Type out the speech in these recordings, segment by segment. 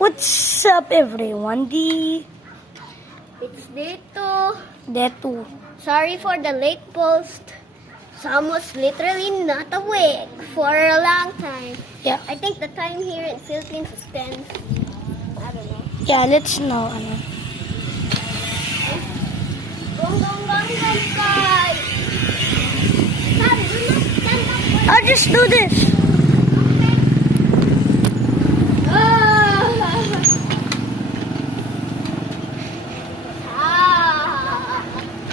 What's up, everyone? It's day 2. Day 2. Sorry for the late post. Sam was literally not awake for a long time. Yeah. I think the time here in Philippines is 10. I don't know. Yeah, let's know. Gong, gong, gong, gong, guys. Sam, do not stand up. I'll just do this.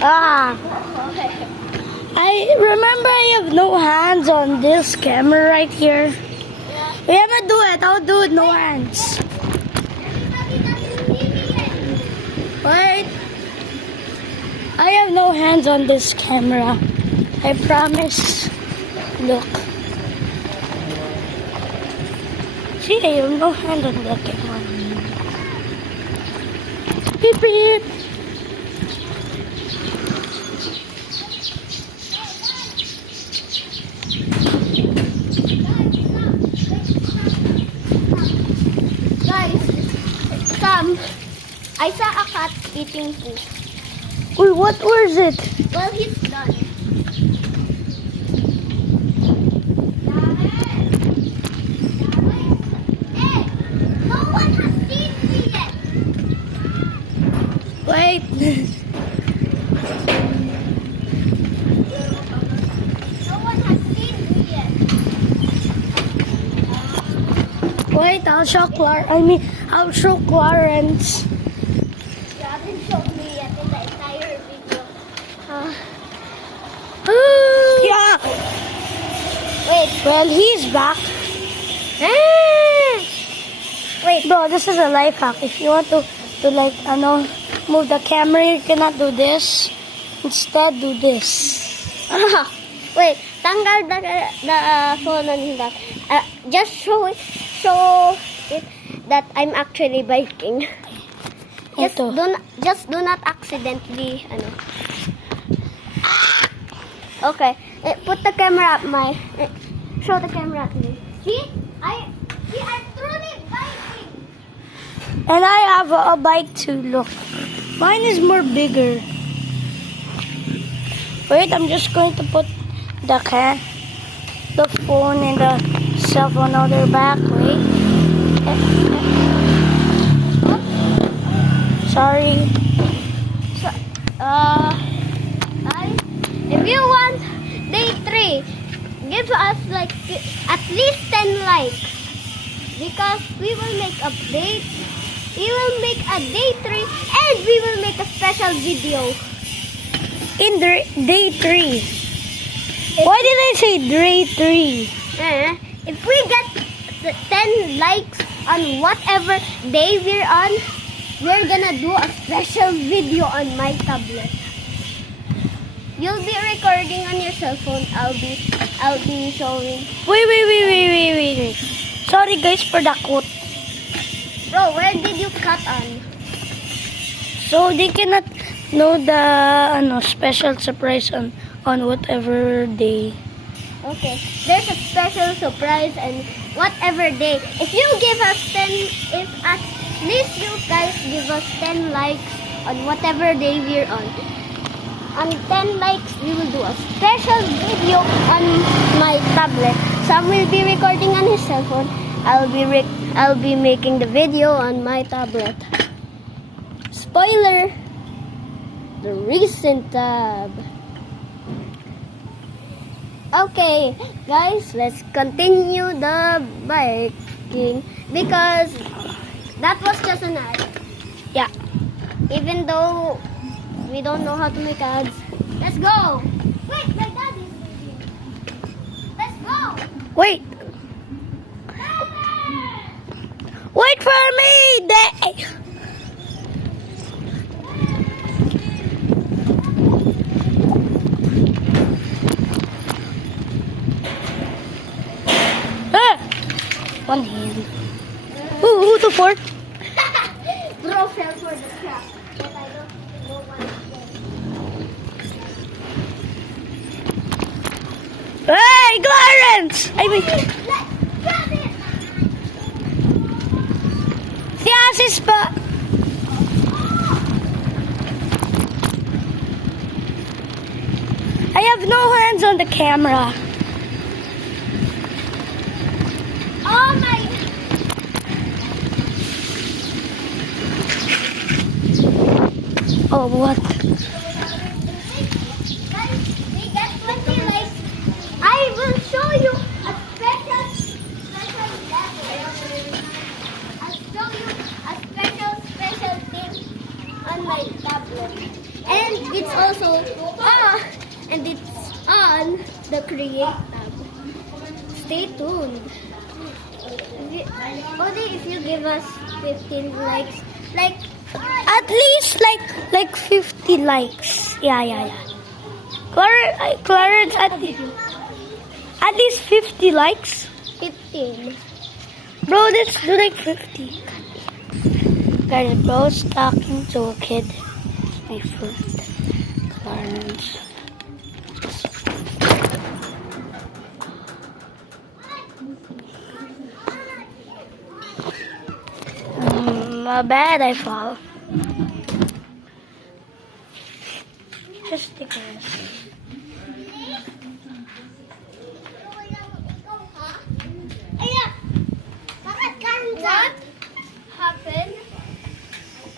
Ah. I remember I have no hands on this camera right here. We haven't do it. I'll do it no hands. Wait. I have no hands on this camera. I promise. Look. See, I have no hand on the camera. Beep beep. I saw a cat eating food. Uy, where is it? Well, he's done. Hey, no one has seen me yet. Wait. No one has seen me yet. Wait, I'll show Clarence. You haven't shown me yet in the entire video. Yeah. Wait. Well, he's back. Wait, bro, this is a life hack. If you want to move the camera, you cannot do this. Instead, do this. Wait, tanggal the phone on that. Just show it that I'm actually biking. Ito. Just do not accidentally Okay, put the camera up, show the camera at me. See, I'm truly biking. And I have a bike too. Look, mine is more bigger. Wait, I'm just going to put the phone and the cell phone on their back. Wait. Sorry. So, if you want day 3, give us like at least 10 likes because we will make updates. We will make a day 3 and we will make a special video. In day 3. Why did I say day 3? If we get 10 likes on whatever day we're on, we're gonna do a special video on my tablet. You'll be recording on your cell phone. I'll be showing. Wait. Sorry guys for the quote. Bro, where did you cut on? So they cannot know the special surprise on whatever day. Okay, there's a special surprise and whatever day. If you give us 10, if at least you guys give us 10 likes on whatever day we're on. On 10 likes, we will do a special video on my tablet. Sam will be recording on his cell phone. I'll be making the video on my tablet. Spoiler! The recent tab. Okay, guys, let's continue the biking because that was just an ad. Yeah. Even though we don't know how to make ads. Let's go! Wait, my dad is leaving. Let's go! Wait. Wait for me! One hand. Who to fort? Bro fell for the trap. But I don't know what it is. Hey, Clarence! I mean, Grab it! Guys, but I have no hands on the camera. Oh my! Oh, what? Guys, we get 20 likes. I will show you a special level. I'll show you a special thing on my tablet. And it's also on the Create tab. Stay tuned. Only if you give us 15 likes, like At least like 50 likes. Yeah. Clarence, at least 50 likes. 15. Bro, let's do like 50. Guys, bro's talking to a kid. My friend, Clarence. My bad, I fall. Just stickers. What happened?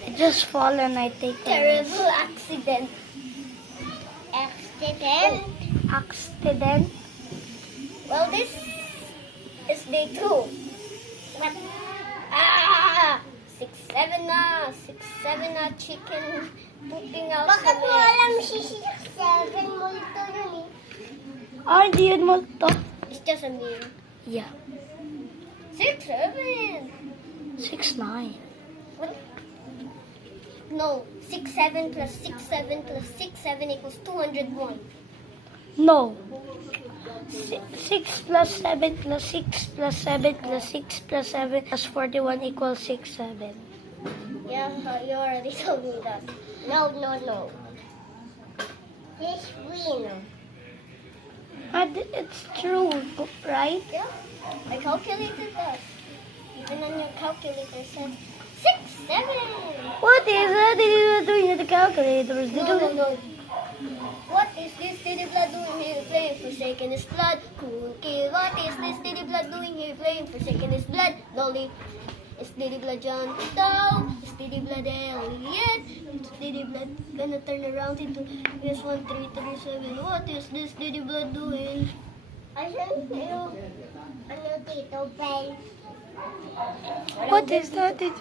I just fall and I take a Terrible accident. accident. Well, this is day 2. What? 6-7 na chicken pooping out. Bakit mo alam si 6-7 multo yun eh? Oh, hindi yun multo. It's just a meal. Yeah. 6-7. 6'9". What? No. 6-7 plus 6-7 plus 6-7 equals 201. No. 6 plus 7 plus 6 plus 7 plus 6 plus 7 plus 41 equals 6-7. Yeah, you already told me that. No. This win. And it's true, right? Yeah, I calculated that. Even on your calculator said 6-7. What is that? Did you do in the calculators? No. What is this Diddy Blood doing here playing for shaking his blood? Cool kid, what is this Diddy Blood doing here playing for shaking his blood? Dolly, is Diddy Blood John Doe? Is Diddy Blood Elliot? Is Diddy Blood gonna turn around into S1337? What is this Diddy Blood doing? I sent you ano Tito Ben. What is that? Okay.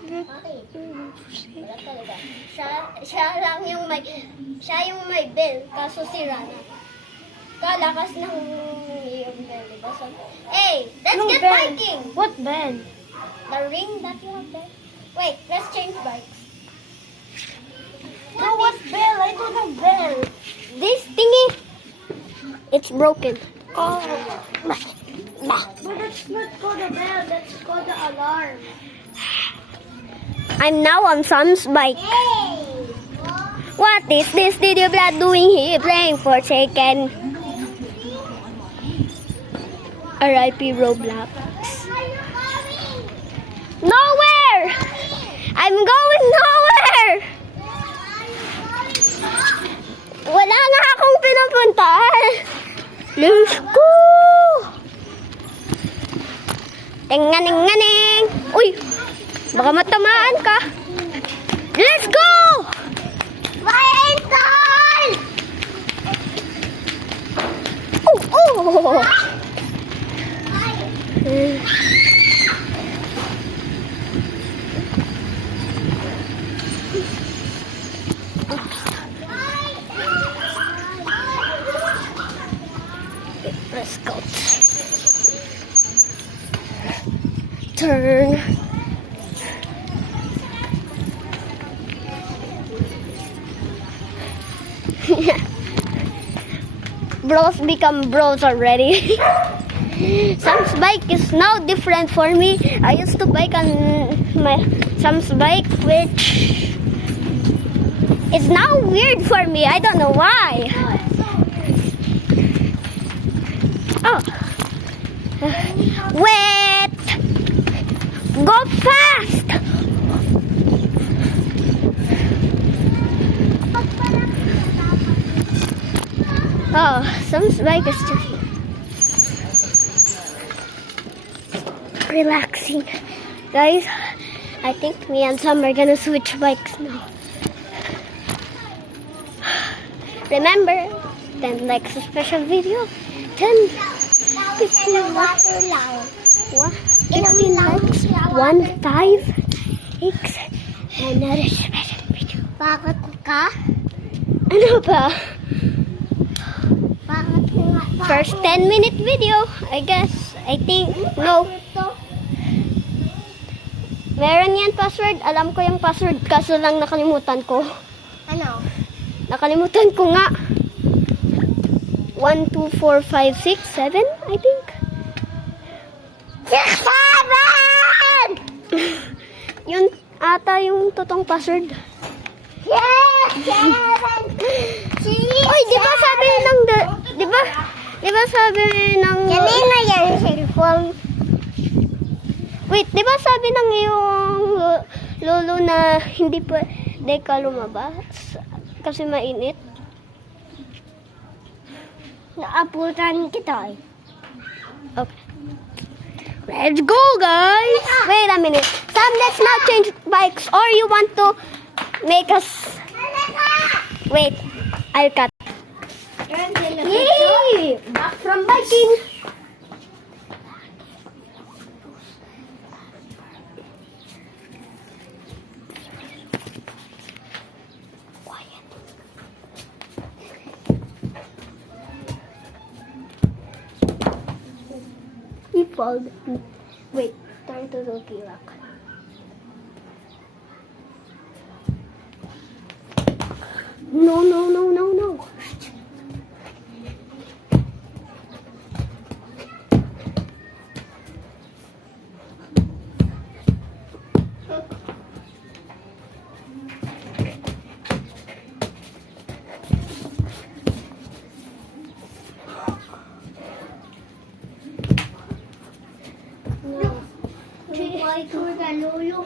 Wala talaga. Siya lang yung may bell, kaso sira na. Kalakas ng yung bell, diba? So, hey, let's get biking! What bell? The ring that you have there. Wait, let's change bikes. No, what bell? I don't have bell. This thingy, it's broken. Oh. But that's not called a bell. That's called the alarm. I'm now on Sam's bike. What is this Diddy Blood doing here playing for chicken? R.I.P. Roblox. Nowhere! I'm going nowhere! Wala nga akong pinupuntahan. Let's go! Tinganing-nganing! Uy! Baka matamaan ka. Let's go! Vital! Oh! Let's go. Turn. Bros become bros already. Sam's bike is now different for me. I used to bike on Sam's bike, which is now weird for me. I don't know why. Oh. Wait! Go fast! Oh, some bike is just relaxing. Guys, I think me and Sam are gonna switch bikes now. Remember, 10 likes a special video. 10, 15 likes. What? 15 likes. 1, 5, 6, another special video. Bakit ka? Ano ba? Bakit nga? First 10-minute video, I guess. I think, no. Meron yan password. Alam ko yung password, kaso lang nakalimutan ko. Ano? Nakalimutan ko nga. 1, 2, 4, 5, 6, 7, I think. 7! Yun ata yung totoong password. Yes! 7! Oy, di ba sabi ng... Di ba sabi ng... Kanina yan cellphone. Wait, di ba sabi ng iyong lolo na hindi pwede ka lumabas? Kasi mainit. Naaputan kita eh. Okay. Let's go, guys! Wait a minute. Sam, let's not change bikes. Or you want to make us... Wait, I'll cut. Yay! Back from biking. He fall. Wait, turn to the rock. No, no, no, no, no. Lolo.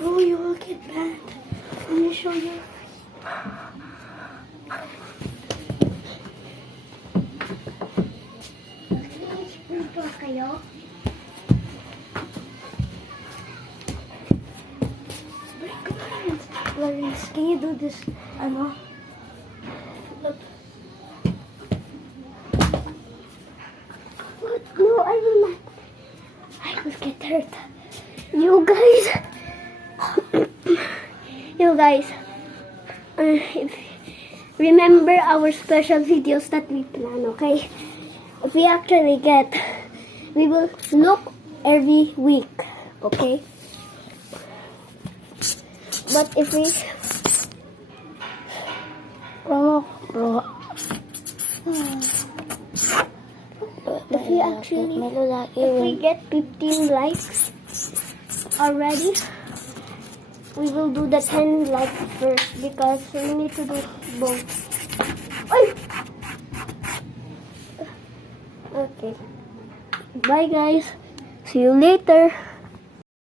Oh, you will get bad. Let me show you. Kayo? Clarence, can you do this? Ano? Look. What? No, I will not. I will get hurt. You guys. You guys. Remember our special videos that we plan, okay? If we actually get, we will look every week, okay? But if we if we get 15 likes already, we will do the 10 likes first because we need to do both. Oy! Okay. Bye guys. See you later.